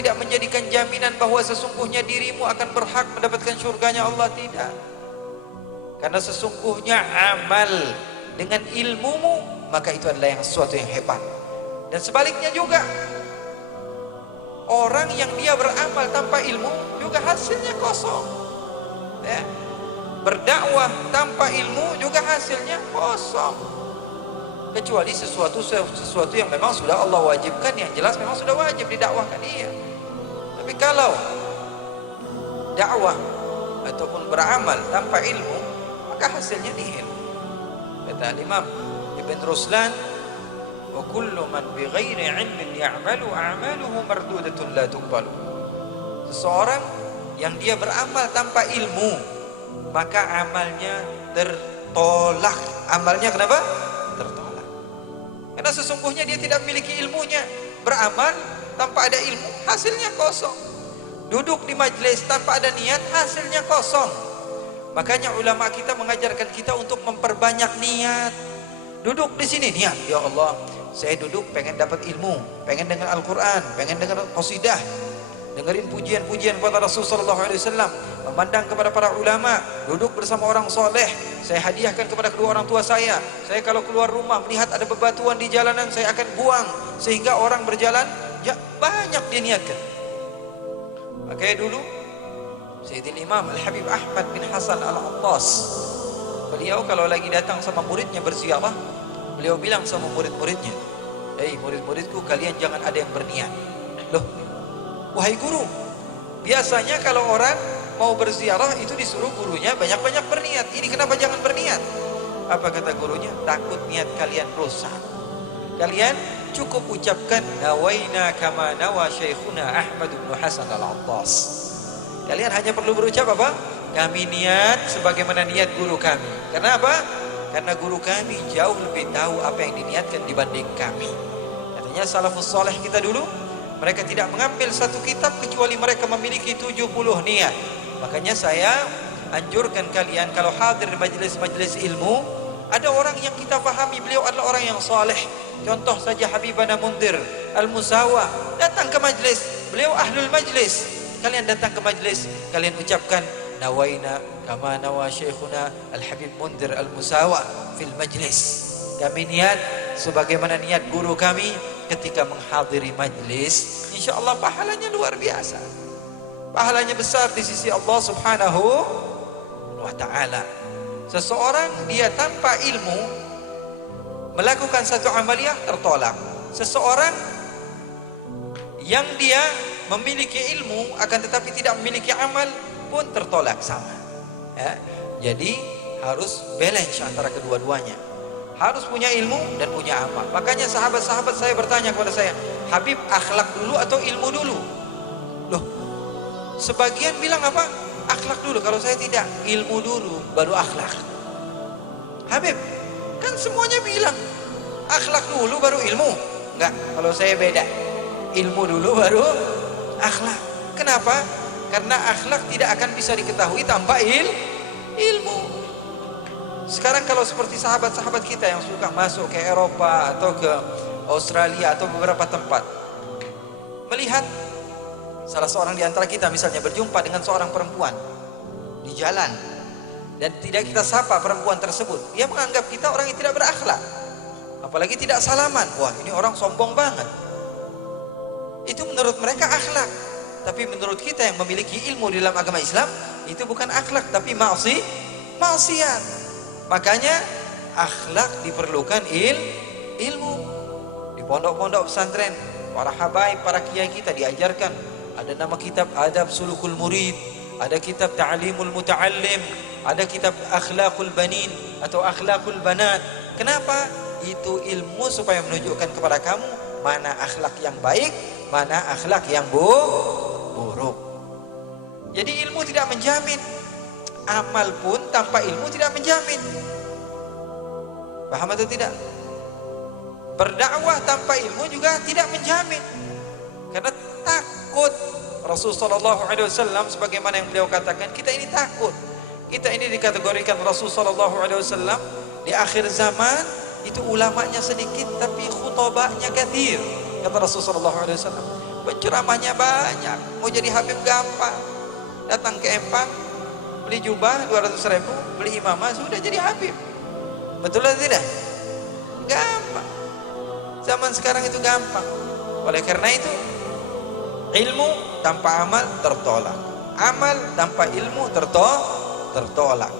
tidak menjadikan jaminan bahwa sesungguhnya dirimu akan berhak mendapatkan surganya Allah, tidak. Karena sesungguhnya amal dengan ilmumu, maka itu adalah yang sesuatu yang hebat. Dan sebaliknya juga, orang yang dia beramal tanpa ilmu juga hasilnya kosong, ya. Berdakwah tanpa ilmu juga hasilnya kosong, kecuali sesuatu yang memang sudah Allah wajibkan, yang jelas memang sudah wajib didakwahkan, iya. Tapi kalau dakwah ataupun beramal tanpa ilmu, maka hasilnya nihil. Kata Imam Ibn Ruslan, wa kullu man bighairi ilmin ya'malu a'maluhu mardudatun la tuqbalu. Seseorang yang dia beramal tanpa ilmu, maka amalnya tertolak. Amalnya kenapa? Tertolak. Karena sesungguhnya dia tidak memiliki ilmunya. Beramal tanpa ada ilmu, hasilnya kosong. Duduk di majelis tanpa ada niat, hasilnya kosong. Makanya ulama kita mengajarkan kita untuk memperbanyak niat. Duduk di sini niat, ya Allah, saya duduk pengen dapat ilmu, pengen dengar Al-Quran, pengen dengar qasidah, dengerin pujian-pujian kepada Rasulullah SAW, memandang kepada para ulama, duduk bersama orang soleh. Saya hadiahkan kepada kedua orang tua saya. Saya kalau keluar rumah melihat ada bebatuan di jalanan, saya akan buang sehingga orang berjalan ya, banyak dia niatkan. Makanya dulu Sayyidil Imam Al-Habib Ahmad bin Hasan Al-Attas, beliau kalau lagi datang sama muridnya berziarah, beliau bilang sama murid-muridnya, "Hei murid-muridku, kalian jangan ada yang berniat." Loh, wahai guru, biasanya kalau orang mau berziarah itu disuruh gurunya banyak-banyak berniat. Ini kenapa jangan berniat? Apa kata gurunya? Takut niat kalian rusak. Kalian cukup ucapkan nawaina kama nawa syekhuna Ahmad bin Hasan Al-Attas. Kalian hanya perlu berucap apa? Kami niat sebagaimana niat guru kami. Karena apa? Karena guru kami jauh lebih tahu apa yang diniatkan dibanding kami. Katanya salafus saleh kita dulu, mereka tidak mengambil satu kitab kecuali mereka memiliki 70 niat. Makanya saya anjurkan kalian kalau hadir di majelis-majelis ilmu, ada orang yang kita pahami beliau adalah orang yang saleh. Contoh saja Habibana Mundir Al-Musawa, datang ke majelis, beliau ahlul majlis. Kalian datang ke majelis, kalian ucapkan nawaina kama nawa syekhuna Al-Habib Mundir Al-Musawa fil majlis. Kami niat sebagaimana niat guru kami ketika menghadiri majlis. InsyaAllah pahalanya luar biasa, pahalanya besar di sisi Allah Subhanahu wa ta'ala. Seseorang dia tanpa ilmu melakukan satu amaliyah tertolak. Seseorang yang dia memiliki ilmu akan tetapi tidak memiliki amal pun tertolak sama, ya. Jadi harus balance antara kedua-duanya. Harus punya ilmu dan punya amal. Makanya sahabat-sahabat saya bertanya kepada saya, Habib, akhlak dulu atau ilmu dulu? Loh, sebagian bilang apa? Akhlak dulu. Kalau saya tidak, ilmu dulu baru akhlak. Habib, kan semuanya bilang akhlak dulu baru ilmu. Enggak, kalau saya beda. Ilmu dulu baru akhlak. Kenapa? Karena akhlak tidak akan bisa diketahui tanpa ilmu. Sekarang kalau seperti sahabat-sahabat kita yang suka masuk ke Eropa atau ke Australia atau beberapa tempat, melihat salah seorang di antara kita misalnya berjumpa dengan seorang perempuan di jalan dan tidak kita sapa perempuan tersebut, dia menganggap kita orang yang tidak berakhlak, apalagi tidak salaman. Wah, ini orang sombong banget. Itu menurut mereka akhlak, tapi menurut kita yang memiliki ilmu di dalam agama Islam, itu bukan akhlak tapi maksiat. Makanya akhlak diperlukan ilmu. Di pondok-pondok pesantren, para habaib, para kiai kita diajarkan, ada nama kitab Adab Sulukul Murid, ada kitab Ta'limul Muta'allim, ada kitab Akhlaqul Banin atau Akhlaqul Banat. Kenapa? Itu ilmu supaya menunjukkan kepada kamu mana akhlak yang baik, mana akhlak yang buruk. Jadi ilmu tidak menjamin, amal pun tanpa ilmu tidak menjamin. Paham atau tidak? Berdakwah tanpa ilmu juga tidak menjamin. Karena takut. Rasulullah SAW sebagaimana yang beliau katakan, kita ini takut. Kita ini dikategorikan Rasulullah SAW di akhir zaman itu ulamanya sedikit tapi khutbahnya kathir, kata Rasulullah SAW. penceramahnya banyak, mau jadi habib gampang, datang ke Empang, beli jubah 200.000, beli imamah, sudah jadi habib. Betul atau tidak? Gampang. Zaman sekarang itu gampang. Oleh karena itu, ilmu tanpa amal tertolak, amal tanpa ilmu tertolak.